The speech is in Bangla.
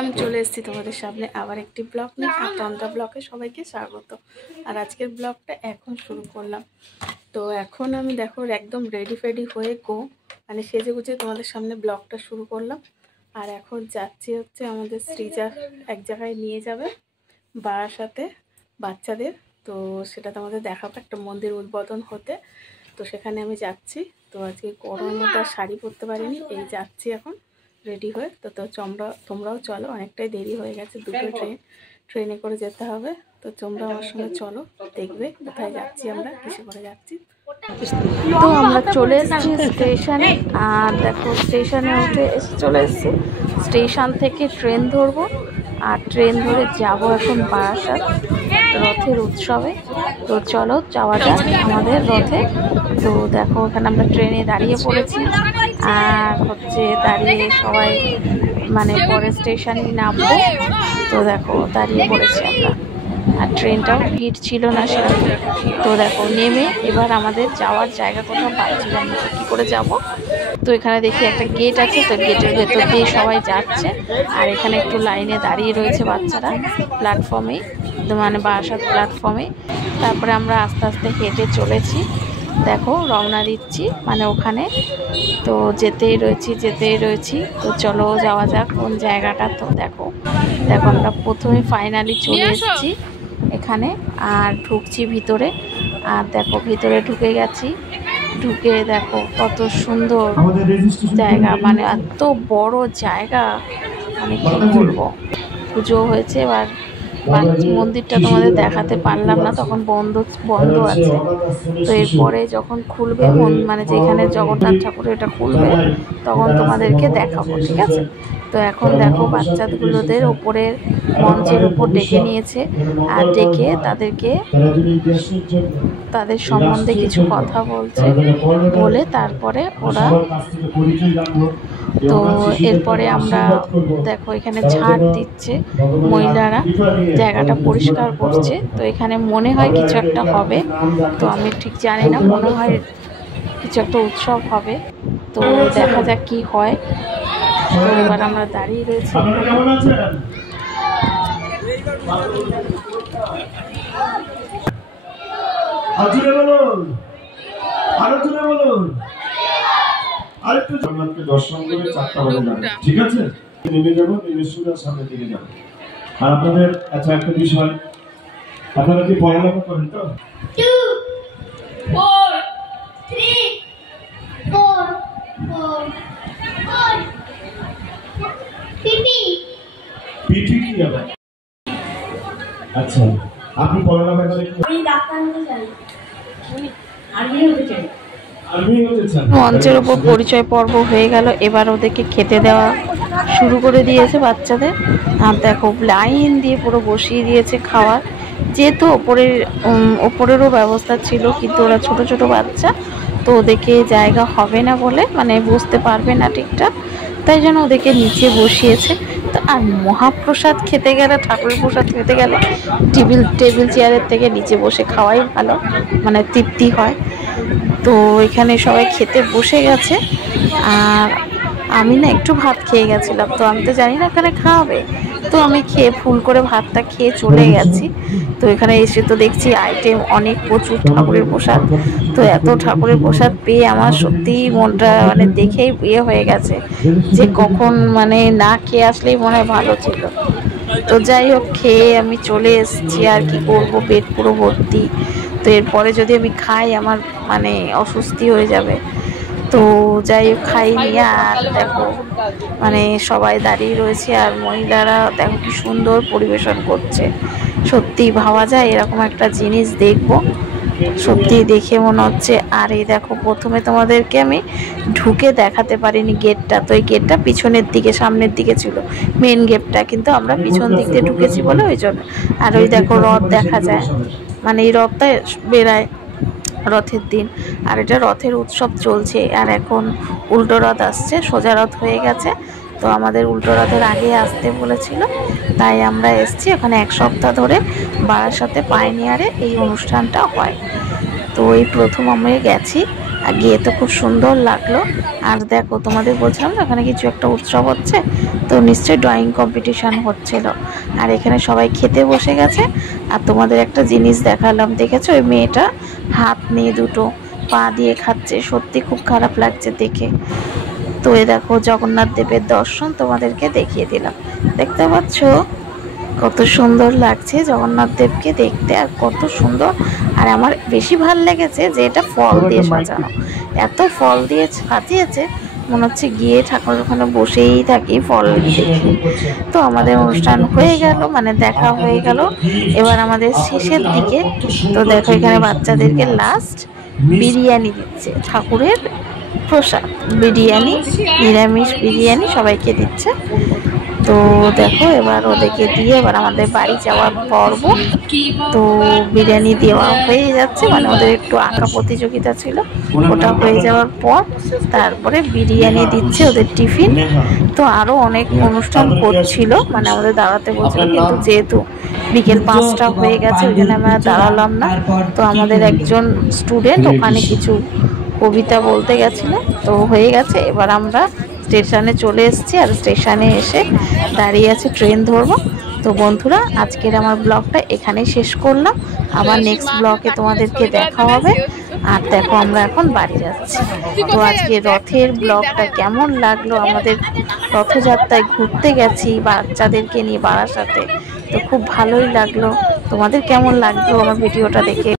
আমি চলে এসেছি তোমাদের সামনে আবার একটি ব্লগ নিয়ে। আকাঙ্ক্ষা ব্লগে সবাইকে স্বাগত। আর আজকের ব্লগটা এখন শুরু করলাম। তো এখন আমি দেখো একদম রেডি ফেডি হয়ে মানে সেজে গুজে তোমাদের সামনে ব্লগটা শুরু করলাম। আর এখন যাচ্ছি হচ্ছে আমাদের সৃজা এক জায়গায় নিয়ে যাবে বারাসাতে বাচ্চাদের। তো সেটা তোমাদের দেখাবো, একটা মন্দির উদ্বোধন হতে। তো সেখানে আমি যাচ্ছি। তো আজকে গরমটা শাড়ি পরতে পারিনি, এই যাচ্ছি এখন রেডি হয়ে। তো তোমরাও চলো, অনেকটাই দেরি হয়ে গেছে, দুটো ট্রেনে করে যেতে হবে। তো তোমরা আমার সঙ্গে চলো, দেখবে কোথায় যাচ্ছি আমরা, কিসে করে যাচ্ছি। তো আমরা চলে এসেছি স্টেশনে। আর দেখো স্টেশনে উঠে চলে এসেছি। স্টেশন থেকে ট্রেন ধরবো, আর ট্রেন ধরে যাব এখন বারাসাত রথের উৎসবে। তো চলো যাওয়া যাক আমাদের রথে। তো দেখো ওখানে আমরা ট্রেনে দাঁড়িয়ে পড়েছি। আর হচ্ছে দাঁড়িয়ে সবাই মানে পরে স্টেশনে নামবো। তো দেখো দাঁড়িয়ে পড়েছি আমরা। আর ট্রেনটাও ভিড় ছিল না সেরকম। তো দেখো নেমে এবার আমাদের যাওয়ার জায়গা কোথাও পাচ্ছিলাম না, কী করে যাব। তো এখানে দেখি একটা গেট আছে, তো গেটের ভেতর দিয়ে সবাই যাচ্ছে। আর এখানে একটু লাইনে দাঁড়িয়ে রয়েছে বাচ্চারা প্ল্যাটফর্মে, মানে বারাসাত প্ল্যাটফর্মে। তারপরে আমরা আস্তে আস্তে হেঁটে চলেছি, দেখো রওনা দিচ্ছি মানে ওখানে। তো যেতেই রয়েছি। তো চলো যাওয়া যাক কোন জায়গাটা। তো দেখো আমরা প্রথমে ফাইনালি চলে এসেছি এখানে। আর ঢুকছি ভিতরে। আর দেখো ভিতরে ঢুকে গেছি। ঢুকে দেখো কত সুন্দর জায়গা, মানে এত বড় জায়গা, মানে কি বলবো। পুজো হয়েছে, এবার মন্দিরটা তোমাদের দেখাতে পারলাম না, তখন বন্ধ আছে। তো এরপরে যখন খুলবে, মানে যেখানে জগন্নাথ ঠাকুর এটা খুলবে, তখন তোমাদেরকে দেখাবো, ঠিক আছে। তো এখন দেখো বাচ্চাগুলোদের ওপরের মঞ্চের উপর ডেকে নিয়েছে। আর ডেকে তাদের সম্বন্ধে কিছু কথা বলে তারপরে ওরা। তো এরপরে আমরা দেখো এখানে ঝাড় দিচ্ছে মহিলারা, জায়গাটা পরিষ্কার করছে। তো এখানে মনে হয় কিছু একটা হবে, তো আমি ঠিক জানি না, মনে হয় কিছু একটা উৎসব হবে। তো দেখা যাক কি হয়। তো এবার আমরা দাঁড়িয়ে রয়েছি। আরেকটু জগন্নাথকে দর্শন করে 4টা বাজে যাবেন, ঠিক আছে? নেমে যাবো, নেমে সোজা সামনের দিকে যাবো। আর আপনাদের আচ্ছা একটা বিষয়, আপনারা কি পড়ালেখা করেন তো? 2 4 3 4 4 পিপি পিটি কি হবে? আচ্ছা আপনি পড়ালেখা করেন? আমি ডাক্তার হতে চাই, আর্মি হতে চাই। মঞ্চের উপর পরিচয় পর্ব হয়ে গেল। এবার ওদেরকে খেতে দেওয়া শুরু করে দিয়েছে বাচ্চাদের। আর দেখো লাইন দিয়ে পুরো বসিয়ে দিয়েছে খাওয়ার। যেহেতু ওপরেরও ব্যবস্থা ছিল, কিন্তু ওরা ছোট ছোট বাচ্চা, তো ওদেরকে জায়গা হবে না বলে, মানে বুঝতে পারবে না ঠিকঠাক, তাই জন্য ওদেরকে নিচে বসিয়েছে। তো আর মহাপ্রসাদ খেতে গেলে, ঠাকুরের প্রসাদ খেতে গেলে টেবিল চেয়ারের থেকে নিচে বসে খাওয়াই ভালো, মানে তৃপ্তি হয়। তো এখানে সবাই খেতে বসে গেছে। আর আমি না একটু ভাত খেয়ে গেছিলাম, তো আমি তো জানি না এখানে খাওয়াবে। তো আমি খেয়ে ফুল করে ভাতটা খেয়ে চলে গেছি। তো এখানে এসে তো দেখছি আইটেম অনেক, প্রচুর ঠাকুরের প্রসাদ। তো এত ঠাকুরের প্রসাদ পেয়ে আমার সত্যিই মনটা মানে দেখেই ইয়ে হয়ে গেছে, যে কখন মানে না খেয়ে আসলেই মনে হয় ভালো ছিল। তো যাই হোক, খেয়ে আমি চলে এসেছি। আর কি করবো, পেট পুরো ভর্তি। তো এরপরে যদি আমি খাই আমার মানে অস্বস্তি হয়ে যাবে। তো যাই হোক খাইনি। আর দেখো মানে সবাই দাঁড়িয়ে রয়েছে, আর মহিলারা দেখো কি সুন্দর পরিবেশন করছে। সত্যি ভাবা যায় এরকম একটা জিনিস দেখবো, সত্যি দেখে মনে হচ্ছে। আর এই দেখো প্রথমে তোমাদেরকে আমি ঢুকে দেখাতে পারিনি গেটটা। তো এই গেটটা পিছনের দিকে, সামনের দিকে ছিল মেন গেটটা, কিন্তু আমরা পিছন দিক দিয়ে ঢুকেছি বলে ওই জন্য। আর ওই দেখো রথ দেখা যায়, মানে এই রথটা বেরায় রথের দিন। আর এটা রথের উৎসব চলছে। আর এখন উল্টো রথ আসছে, সোজা রথ হয়ে গেছে। তো আমাদের উল্টো রথের আগে আসতে বলেছিল, তাই আমরা এসছি। এখানে 1 সপ্তাহ ধরে বারাসাতে পাইনিয়ারে এই অনুষ্ঠানটা হয়। তো এই প্রথম আমরা গেছি। আর গিয়ে তো খুব সুন্দর লাগলো। আর দেখো তোমাদের বলছিলাম না এখানে কিছু একটা উৎসব হচ্ছে, তো নিশ্চয়ই ড্রয়িং কম্পিটিশান হচ্ছিল। আর এখানে সবাই খেতে বসে গেছে। আর তোমাদের একটা জিনিস দেখালাম, দেখেছো ওই মেয়েটা হাত নিয়ে দুটো পা দিয়ে খাচ্ছে, সত্যি খুব খারাপ লাগছে দেখে। তো এই দেখো জগন্নাথ দেবের দর্শন তোমাদেরকে দেখিয়ে দিলাম, দেখতে পাচ্ছ কত সুন্দর লাগছে জগন্নাথ দেবকে দেখতে, আর কত সুন্দর। আর আমার বেশি ভালো লেগেছে যে এটা ফল দিয়ে সাজানো, এত ফল দিয়ে সাজিয়েছে মনে হচ্ছে গিয়ে ঠাকুরের ওখানে বসেই থাকি ফল দেখি। তো আমাদের অনুষ্ঠান হয়ে গেল, মানে দেখা হয়ে গেল, এবার আমাদের শেষের দিকে। তো দেখো এখানে বাচ্চাদেরকে লাস্ট বিরিয়ানি দিচ্ছে, ঠাকুরের প্রসাদ বিরিয়ানি, নিরামিষ বিরিয়ানি সবাইকে দিচ্ছে। তো দেখো এবার ওদেরকে দিয়ে এবার আমাদের বাড়ি যাওয়ার পর্ব। তো বিরিয়ানি দেওয়া হয়ে যাচ্ছে, মানে ওদের একটু আঁকা প্রতিযোগিতা ছিল, ওটা হয়ে যাওয়ার পর তারপরে বিরিয়ানি দিচ্ছে ওদের টিফিন। তো আরও অনেক অনুষ্ঠান করছিল, মানে আমাদের দাঁড়াতে বলছিল, কিন্তু যেহেতু বিকেল 5টা হয়ে গেছে ওই জন্য আমরা দাঁড়ালাম না। তো আমাদের একজন স্টুডেন্ট ওখানে কিছু কবিতা বলতে গেছিল, তো হয়ে গেছে। এবার আমরা স্টেশনে চলে এসেছি, আর স্টেশনে এসে দাঁড়িয়ে আছে ট্রেন ধরবো। তো বন্ধুরা আজকের আমার ব্লগটা এখানেই শেষ করলাম, আবার নেক্সট ব্লগে তোমাদেরকে দেখা হবে। আর দেখো আমরা এখন বাড়ি যাচ্ছি। তো আজকে রথের ব্লগটা কেমন লাগলো, আমাদের রথযাত্রায় ঘুরতে গেছি বাচ্চাদেরকে নিয়ে বারাসাতে, তো খুব ভালোই লাগলো। তোমাদের কেমন লাগলো আমার ভিডিওটা দেখে?